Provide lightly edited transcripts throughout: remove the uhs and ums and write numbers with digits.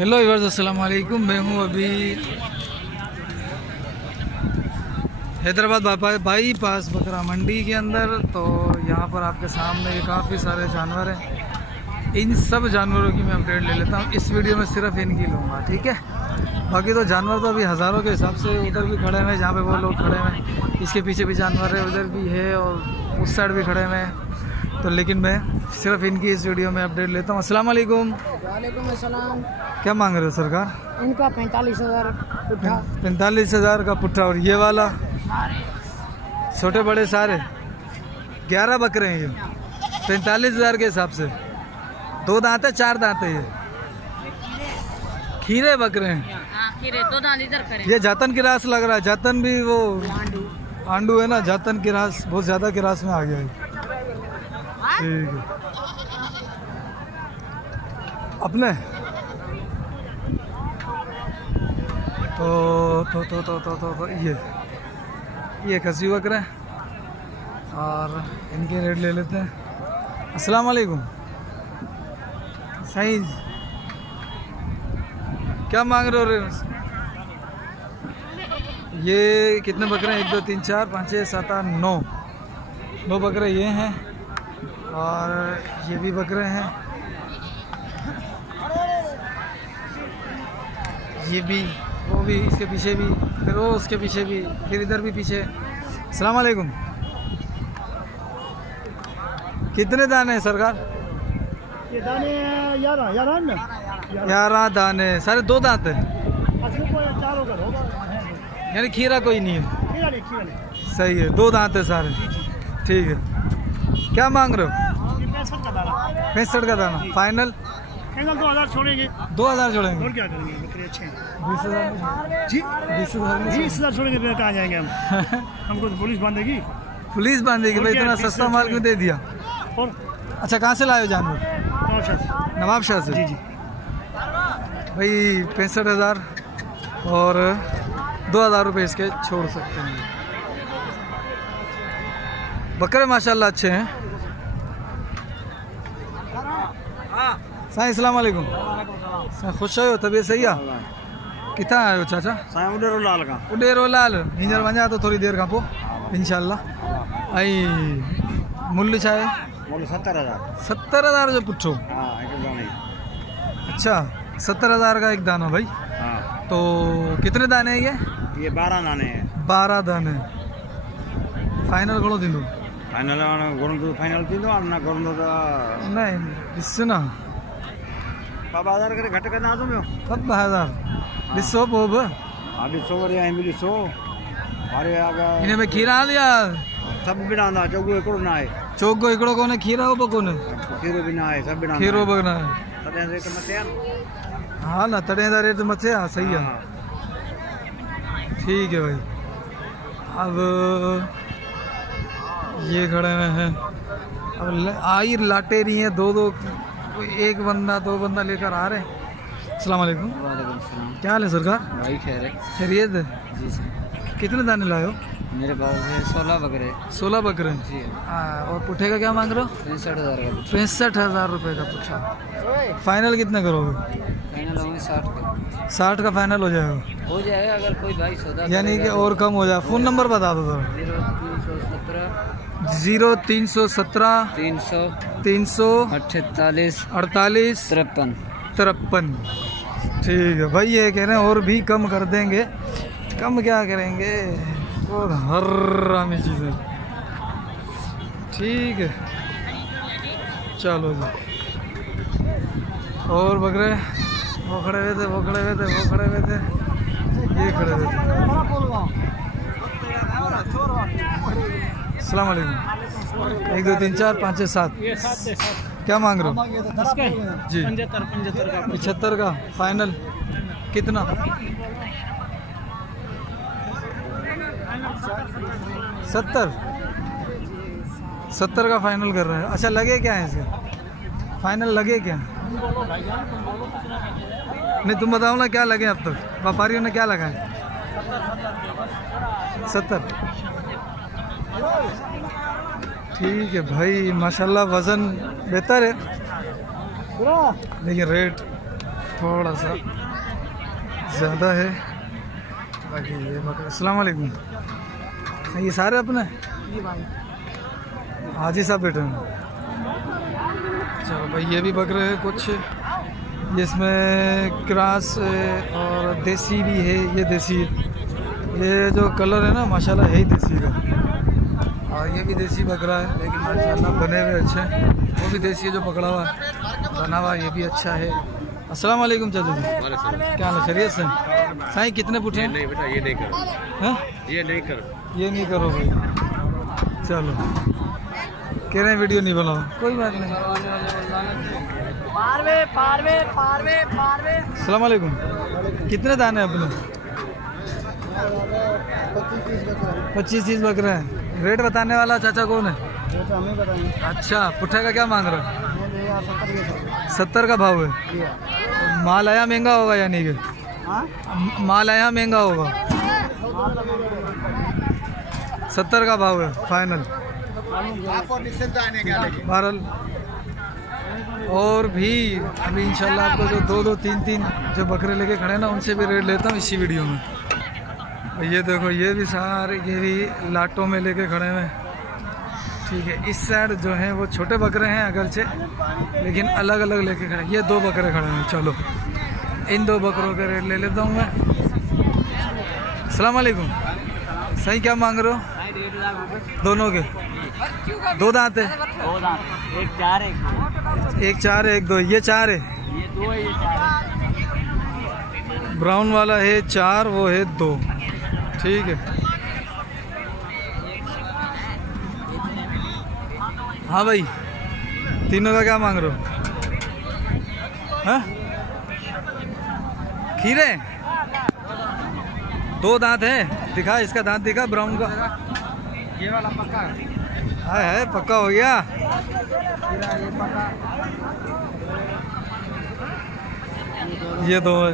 Hello viewers, अस्सलाम वालेकुम। मैं हूँ अभी हैदराबाद बाईपास बकरा मंडी के अंदर। तो यहाँ पर आपके सामने काफ़ी सारे जानवर हैं। इन सब जानवरों की मैं अपडेट ले लेता हूँ। इस वीडियो में सिर्फ इनकी लूँगा, ठीक है। बाकी तो जानवर तो अभी हज़ारों के हिसाब से उधर भी खड़े हुए हैं, जहाँ पे वो लोग खड़े हुए हैं। इसके पीछे भी जानवर है, उधर भी है और उस साइड भी खड़े हुए हैं। तो लेकिन मैं सिर्फ इनकी इस वीडियो में अपडेट लेता हूँ। अस्सलाम वालेकुम। वालेकुम अस्सलाम। क्या मांग रहे हो सरकार? इनका 45,000 पुट्ठा। 45,000 का पुट्ठा। और ये वाला छोटे बड़े सारे 11 बकरे हैं। ये 45,000 के हिसाब से 2 दांत है, 4 दांत है। ये खीरे बकरे हैं। खीरे 2 दांत इधर खड़े। ये जातन की रास लग रहा है। जातन भी वो आंडू है ना, जातन की रास बहुत ज्यादा की रास में आ गया है। ठीक है अपने तो ये खसी बकरे हैं और इनके रेट ले लेते हैं। अस्सलाम वालेकुम। सही क्या मांग रहे हो? ये कितने बकरे हैं? 1 2 3 4 5 6 7 8 9 बकरे ये हैं और ये भी बकरे हैं। ये भी, वो भी, इसके पीछे भी, फिर वो उसके पीछे भी, फिर इधर भी पीछे। अस्सलाम वालेकुम। कितने दाने हैं सरकार? ये दाने 11 दाने, सारे 2 दांत है। यानी खीरा कोई नहीं है। सही है, 2 दांत है सारे। ठीक है, क्या मांग रहे हो? 65 का दाना। फाइनल 2,000 छोड़ेंगे। 2,000 छोड़ेंगे। और क्या करेंगे? बकरे अच्छे हैं। 20,000 जी 20,000 20,000 छोड़ेंगे फिर कहाँ जाएंगे हम? हमको तो पुलिस बांधेगी। पुलिस बांधेगी भाई? इतना सस्ता माल क्यों दे दिया? और अच्छा, कहाँ से लाए हो जानवर? नवाबशाह से। जी जी भाई 65,000 और 2,000 रुपये इसके छोड़ सकते हैं। बकरे माशाल्लाह अच्छे हैं। साईं अस्सलाम वालेकुम। खुश आयो? तबीयत सही है? कितना आयो चाचा? उडेरो लाल का। उडेरो लाल हींअर वञा तो थोड़ी देर खां पोइ इंशाल्लाह। ऐं मुल्ह छा आहे? 70,000 जो पुट्ठो। अच्छा, 70,000 का एक दाना भाई। तो कितने दाने हैं ये? 12 दाने हैं। 12 दाने। फाइनल घणो थींदो? फाइनल थींदो न करो तो नहीं ॾिस न, 12,000 करे घटि कंदा तुम 12,000 ॾिसो पोइ बि। हाँ ॾिसो वरी ऐं बि ॾिसो। अरे हिन में खीरा या सभु बिना चोगो हिकिड़ो न आहे। चोगो हिकिड़ो कोन्हे, खीरा बि कोन्हे। खीरो बि न आहे, सभु बिना। खीरो बि न आहे। तॾहिं रेट मथे आहे। हाँ ना, तॾहिं त रेट मथे आहे। सही है। ठीक है भाई। अब ये खड़े हुए हैं। अब आई लाटे रही हैं 2-2, एक बंदा 2 बंदा लेकर आ रहे हैं। अस्सलाम वालेकुम। वालेकुम सलाम। क्या हाल है सरकार? भाई खैर है। खैरियत है? जी सर। कितने दाने लाए हो? मेरे पास है 16 बकरे। 16 बकरे जी। और पुट्ठे का क्या मांग रहे हो? 65,000 का। 65,000 रुपये का पुट्ठा। फाइनल कितना करोगे? फाइनल होंगे 60 का। 60 का फाइनल हो जाएगा? हो जाएगा अगर कोई भाई सौदा यानी कि और कम हो जाए। फ़ोन नंबर बता दो थोड़ा। 0317 300 48 48 53। ठीक है भाई। ये कह रहे हैं और भी कम कर देंगे। कम क्या करेंगे, और हरामी चीज़ें। ठीक है चलो जी। और बकरे वो खड़े हुए थे, वो खड़े हुए थे, वो खड़े हुए थे, ये खड़े हुए थे। अस्सलाम वालेकुम। 1 2 3 4 5 6 7। क्या मांग रहे हो? जी 75 का फाइनल कितना? 70 का फाइनल कर रहे हैं। अच्छा, लगे क्या है इसके? फाइनल लगे क्या? नहीं तुम बताओ ना क्या लगे अब तक? व्यापारियों ने क्या लगाए? 70। ठीक है भाई, माशाल्लाह वज़न बेहतर है, लेकिन रेट थोड़ा सा ज़्यादा है। बाकी ये बकरा। अस्सलाम वालेकुम। ये सारे अपने हाजी साहब बैठे हैं। चलो भाई ये भी बकरे हैं कुछ, इसमें क्रॉस और देसी भी है। ये देसी है, ये जो कलर है ना माशाल्लाह है ही देसी का। और ये भी देसी बकरा है लेकिन माशाल्लाह बने हुए अच्छे। वो भी देसी है जो पकड़ा हुआ बना हुआ, ये भी अच्छा है। अस्सलाम वालेकुम चाचा जी, क्या हाल है? खैरियत से? साईं कितने पुठे? नहीं बेटा ये नहीं करो। हाँ ये नहीं करो भाई। चलो कह रहे हैं वीडियो नहीं बनाओ, कोई बात नहीं। अस्सलाम वालेकुम। कितने दाने अपने? 25-30 बकरे हैं। रेट बताने वाला चाचा कौन है? अच्छा पुट्ठे का क्या मांग रहे हो? 70 का भाव है। माल आया महंगा होगा यानी कि माल आया महंगा होगा। 70 का भाव है फाइनल। बहरहाल और भी अभी इंशाल्लाह आपको जो 2-2, 3-3 जो बकरे लेके खड़े हैं ना उनसे भी रेट लेता हूँ इसी वीडियो में। ये देखो ये भी सारे ये भी लाटों में लेके खड़े हुए हैं। ठीक है इस साइड जो है वो छोटे बकरे हैं अगरचे, लेकिन अलग अलग लेके खड़े। ये 2 बकरे खड़े हैं। चलो इन 2 बकरों के रेट ले लेता हूँ मैं। अस्सलाम वालेकुम। सही क्या मांग रहे हो? दोनों के 2 दांत है? 2 दांत, एक 4 एक 2। ये 4 है, ये 2 है, ये 4 है। ब्राउन वाला है 4, वो है 2। ठीक है हाँ भाई तीनों का क्या मांग रहे हो? हाँ खीरे 2 दांत है। दिखा इसका दांत दिखा ब्राउन का। ये वाला पक्का है पक्का हो गया। ये 2 है,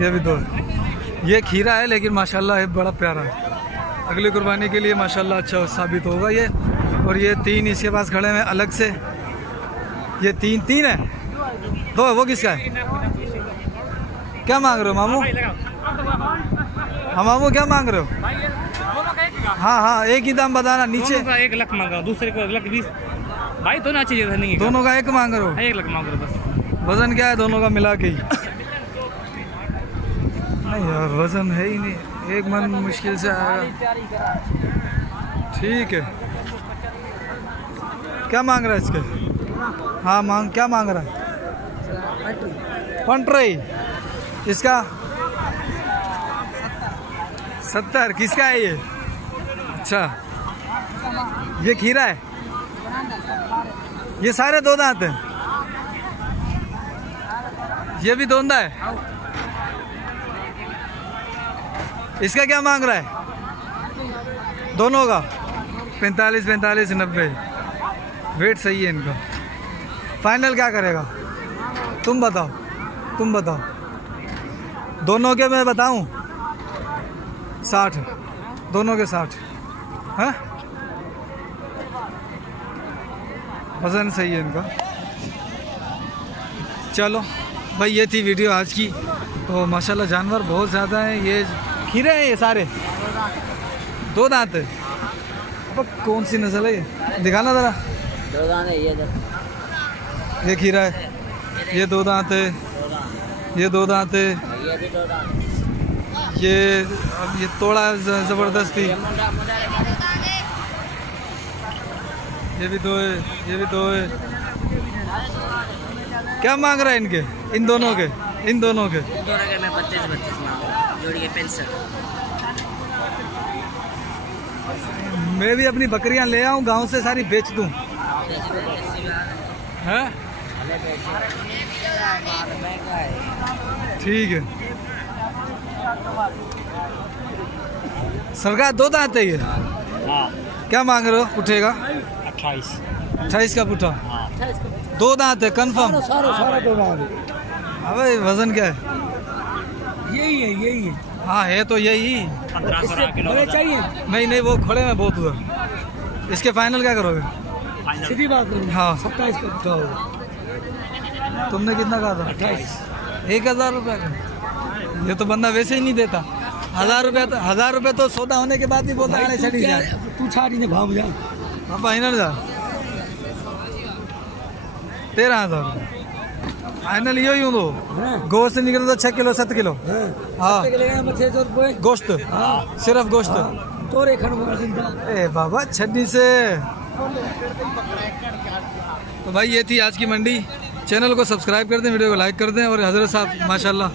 ये भी 2 है। ये खीरा है लेकिन माशाल्लाह है बड़ा प्यारा है। अगली कुर्बानी के लिए माशाल्लाह अच्छा साबित होगा ये। और ये 3 इसके पास खड़े हैं अलग से। ये 3 है, 2 है। वो किसका है? क्या मांग रहे हो मामू? हाँ मामू क्या मांग रहे हो? हाँ एक ही दाम बताना। नीचे 1 लाख मांग रहा हूँ, दूसरे को 1,20,000 भाई। दोनों अच्छी जगह नहीं है, दोनों का 1 मांग रहे हो? 1 लाख मांग रहे हो बस। वजन क्या है दोनों का मिला के ही? नहीं यार वजन है ही नहीं, 1 मन मुश्किल से आएगा। ठीक है क्या मांग रहा है इसके? हाँ क्या मांग रहा है? 15 इसका 70। किसका है ये? अच्छा ये खीरा है। ये सारे 2 दांत हैं। ये भी 2 दांत है। इसका क्या मांग रहा है? दोनों का 45, 90। वेट सही है इनका। फाइनल क्या करेगा? तुम बताओ। दोनों के मैं बताऊं 60, दोनों के 60। हाँ वजन सही है इनका। चलो भाई ये थी वीडियो आज की। तो माशाल्लाह जानवर बहुत ज़्यादा हैं। ये खीरे हैं ये सारे 2 दांत है। अब कौन सी नस्ल है ये? दिखाना ज़रा। 2 दांत है ये खीरा है। ये 2 दांत है। ये 2 दांत है। ये अब ये तोड़ा ज़बरदस्ती। ये भी 2 है। ये भी 2 है। क्या मांग रहा है इनके? इन दोनों के मैं 25 मांग रहा हूँ, जोड़ी के 65। मैं भी अपनी बकरियां ले आऊं गांव से, सारी बेच दूं। हैं? ठीक है सरकार। 2 दांत है ये। क्या मांग रहे हो पुट्ठे का? 28 का पुट्ठा। 2 दांत है कंफर्म? सारे 2 दांत। अबे वजन क्या है? यही है। हाँ है तो यही। 1500 किलो चाहिए। नहीं वो खड़े में बहुत हुआ। इसके फाइनल क्या करोगे? सीधी बात। हाँ 27 का पुट्ठा होगा। तुमने कितना कहा था? 28। 1000 रुपये का। ये तो बंदा वैसे ही नहीं देता। 1000 रुपये तो सौदा होने के बाद ही बोलता है छड़ी जाए। तू छाड़ी ने भाव जा पापा इन्हें जा 13,000 फाइनल यो ही हूँ तो गोश्त निकले तो 6 किलो 7 किलो। हाँ गोश्त, सिर्फ गोश्त। तोरे खन ए बाबा छड़ी से। तो भाई ये थी आज की मंडी। चैनल को सब्सक्राइब कर दें, वीडियो को लाइक कर दें और हजरत साहब माशाल्लाह